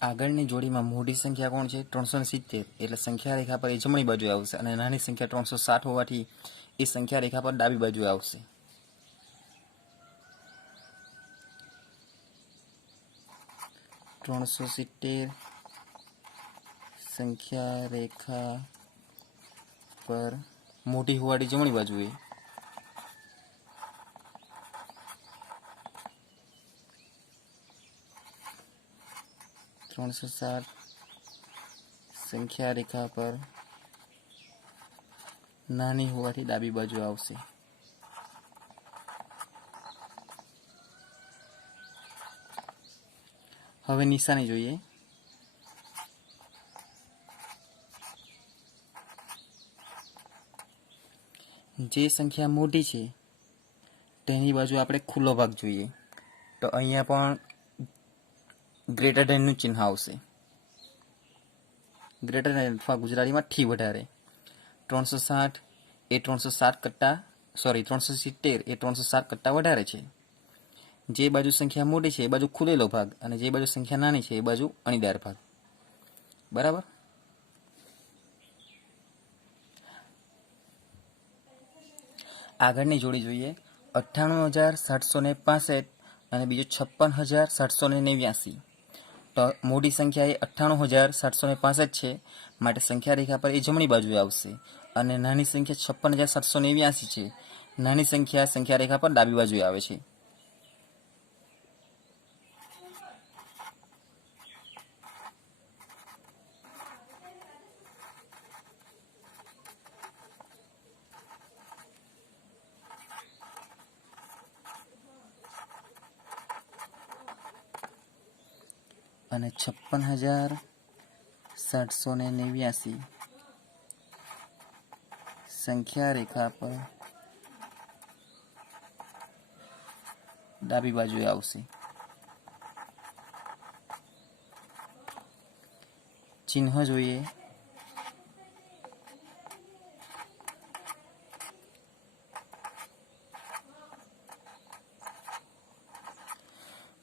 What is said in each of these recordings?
આગળની જોડીમાં મોટી સંખ્યા કોણ છે? 370. એટલે સંખ્યા રેખા પર એ જમણી બાજુએ આવશે અને નાની સંખ્યા 360 હોવાથી એ સંખ્યા રેખા પર ડાબી બાજુએ આવશે. .370 સંખ્યા રેખા પર મોટી હોવાથી જમણી બાજુએ. .360 સંખ્યા રેખા પર નાની હોવાથી ડાબી બાજુ આવશે. હવે નિશાની જોઈએ. જે સંખ્યા મોટી છે તેની બાજુ આપણે ખુલ્લો ભાગ જોઈએ. તો અહીંયા પણ ગ્રેટર ધેનનું ચિહ્ન આવશે. ગ્રેટર ધેન અથવા ગુજરાતીમાં થી વધારે. 360 એ 370 કરતાં વધારે છે. જે બાજુ સંખ્યા મોટી છે એ બાજુ ખુલેલો ભાગ અને જે બાજુ સંખ્યા નાની છે એ બાજુ અણીદાર ભાગ. બરાબર. આગળની જોડી જોઈએ. 98,765 અને બીજું 56,789. તો મોટી સંખ્યા એ 98,765 છે, માટે સંખ્યા રેખા પર એ જમણી બાજુએ આવશે અને નાની સંખ્યા 56,789 છે. નાની સંખ્યા રેખા પર ડાબી બાજુએ આવે છે. અને 56,789 સંખ્યા રેખા પર ડાબી બાજુએ આવશે. ચિહ્ન જોઈએ.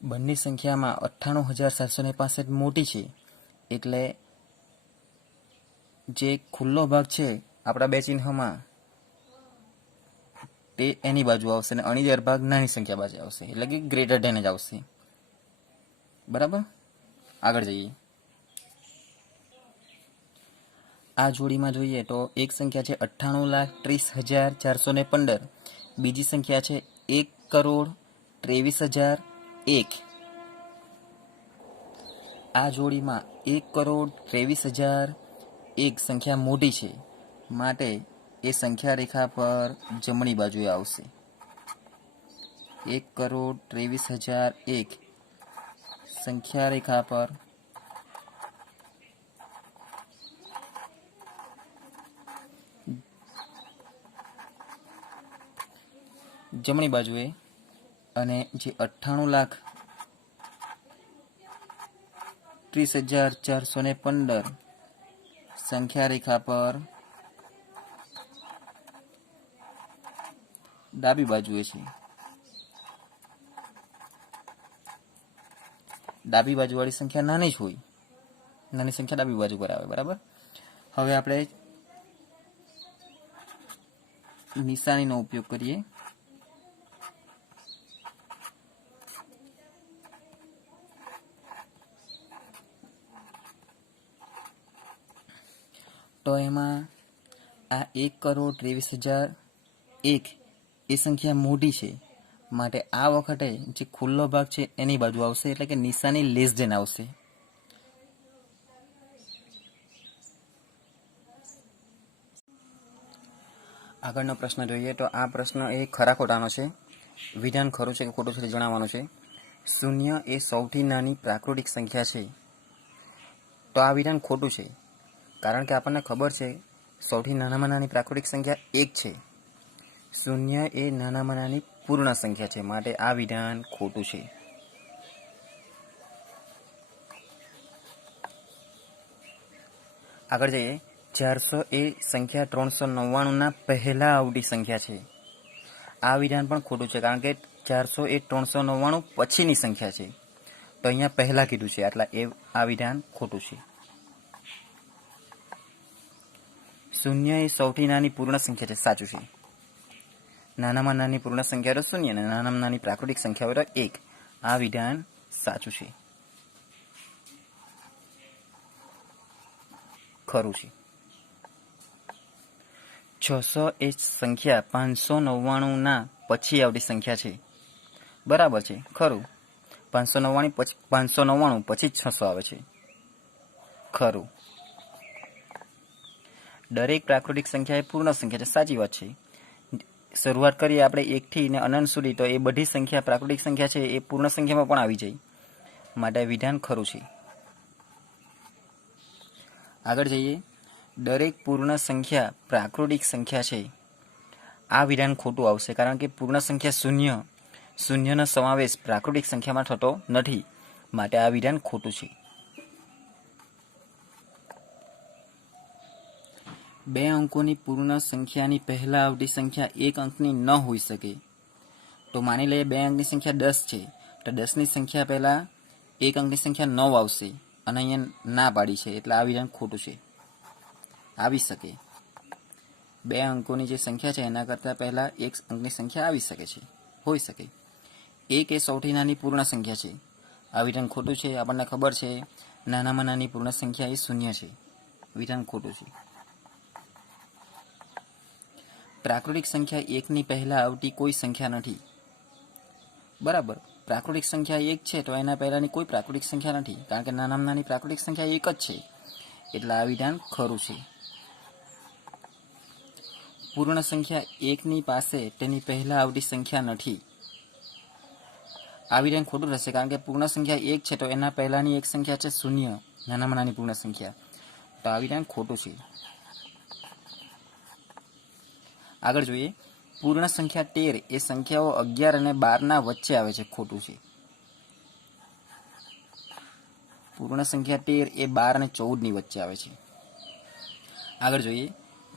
બંને સંખ્યામાં 98,765 મોટી છે, એટલે જે ખુલ્લો ભાગ છે આપણા બે ચિહ્નમાં તે એની બાજુ આવશે અને અણીદાર ભાગ નાની સંખ્યા બાજુ આવશે, એટલે કે ગ્રેટર ધેન જ આવશે. બરાબર. આગળ જઈએ. આ જોડીમાં જોઈએ તો એક સંખ્યા છે 98,30,415. બીજી સંખ્યા છે 1,23,001. આ જોડીમાં 1,23,001 સંખ્યા મોટી છે, માટે એ સંખ્યા રેખા પર જમણી બાજુએ આવશે. 1,23,001 સંખ્યા રેખા પર જમણી બાજુએ અને જે 98,30,415 સંખ્યા રેખા પર ડાબી બાજુએ છે. ડાબી બાજુવાળી સંખ્યા નાની જ હોય, નાની સંખ્યા ડાબી બાજુ પર આવે. બરાબર. હવે આપણે નિશાનીનો ઉપયોગ કરીએ. તો એમાં આ 1,23,001 એ સંખ્યા મોટી છે, માટે આ વખતે જે ખુલ્લો ભાગ છે એની બાજુ આવશે, એટલે કે નિશાની લેસ ધેન આવશે. આગળનો પ્રશ્ન જોઈએ. તો આ પ્રશ્ન એ ખરા ખોટાનો છે. વિધાન ખરું છે કે ખોટું છે તે જણાવવાનું છે. 0 એ સૌથી નાની પ્રાકૃતિક સંખ્યા છે. તો આ વિધાન ખોટું છે, કારણ કે આપણને ખબર છે સૌથી નાનામાં નાની પ્રાકૃતિક સંખ્યા 1 છે. 0 એ નાનામાં નાની પૂર્ણ સંખ્યા છે, માટે આ વિધાન ખોટું છે. આગળ જઈએ. 400 એ સંખ્યા 399 પહેલા આવતી સંખ્યા છે. આ વિધાન પણ ખોટું છે, કારણ કે 400 એ 399 પછીની સંખ્યા છે. તો અહીંયા પહેલા કીધું છે એટલે આ વિધાન ખોટું છે. શૂન્ય એ સૌથી નાની પૂર્ણ સંખ્યા છે, સાચું છે. નાનામાં નાની પૂર્ણ સંખ્યા તો શૂન્ય અને નાનામાં નાની પ્રાકૃતિક સંખ્યા હોય તો 1. આ વિધાન સાચું છે, ખરું છે. 600 એ સંખ્યા 599 ના પછી આવતી સંખ્યા છે. બરાબર છે, ખરું. 599 પછી જ 600 આવે છે, ખરું. દરેક પ્રાકૃતિક સંખ્યા એ પૂર્ણ સંખ્યા છે, સાચી વાત છે. શરૂઆત કરીએ આપણે 1 થી ને અનંત સુધી તો એ બધી સંખ્યા પ્રાકૃતિક સંખ્યા છે એ પૂર્ણ સંખ્યામાં પણ આવી જાય, માટે વિધાન ખરું છે. આગળ જઈએ. દરેક પૂર્ણ સંખ્યા પ્રાકૃતિક સંખ્યા છે, આ વિધાન ખોટું આવશે, કારણ કે પૂર્ણ સંખ્યા શૂન્યનો સમાવેશ પ્રાકૃતિક સંખ્યામાં થતો નથી, માટે આ વિધાન ખોટું છે. 2 અંકોની પૂર્ણ સંખ્યાની પહેલા આવતી સંખ્યા 1 અંકની ન હોઈ શકે. તો માની લઈએ 2 અંકની સંખ્યા 10 છે, તો 10ની સંખ્યા પહેલા 1 અંકની સંખ્યા 9 આવશે, અને અહીંયા ના પાડી છે એટલે આ વિધાન ખોટું છે. આવી શકે 2 અંકોની જે સંખ્યા છે એના કરતાં પહેલા 1 અંકની સંખ્યા આવી શકે છે, હોઈ શકે. 1 એ સૌથી નાની પૂર્ણ સંખ્યા છે, આ વિધાન ખોટું છે. આપણને ખબર છે નાનામાં નાની પૂર્ણ સંખ્યા એ 0 છે, વિધાન ખોટું છે. પ્રાકૃતિક સંખ્યા 1ની પહેલા આવતી કોઈ સંખ્યા નથી. બરાબર, પ્રાકૃતિક સંખ્યા 1 છે તો એના પહેલાની કોઈ પ્રાકૃતિક સંખ્યા નથી, કારણ કે નાનામાં નાની પ્રાકૃતિક સંખ્યા 1 જ છે, એટલે આ વિધાન ખરું છે. પૂર્ણ સંખ્યા 1ની પાસે તેની પહેલા આવતી સંખ્યા નથી, આ વિધાન ખોટું રહેશે, કારણ કે પૂર્ણ સંખ્યા 1 છે તો એના પહેલાની એક સંખ્યા છે 0, નાનામાં નાની પૂર્ણ સંખ્યા, તો આ વિધાન ખોટું છે. આગળ જોઈએ. પૂર્ણ સંખ્યા 13 એ સંખ્યાઓ 11 અને 12 વચ્ચે આવે છે, ખોટું છે. પૂર્ણ સંખ્યા 13 એ 12 અને 14 વચ્ચે આવે છે. આગળ જોઈએ.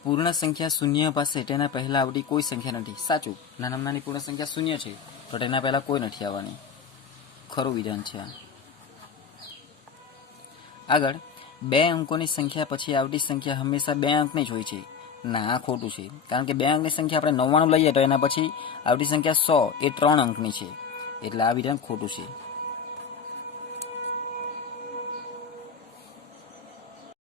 પૂર્ણ સંખ્યા 0 પાસે તેના પહેલા આવતી કોઈ સંખ્યા નથી, સાચું. નાનામાં નાની પૂર્ણ સંખ્યા 0 છે તો તેના પહેલા કોઈ નથી આવવાની, ખરું વિધાન છે આ. આગળ. 2 અંકોની સંખ્યા પછી આવતી સંખ્યા હંમેશા 2 અંકની જ હોય છે, ના, આ ખોટું છે, કારણ કે 2 અંકની સંખ્યા આપણે 99 લઈએ તો એના પછી આવતી સંખ્યા 100 એ 3 અંકની છે, એટલે આ વિધાન ખોટું છે.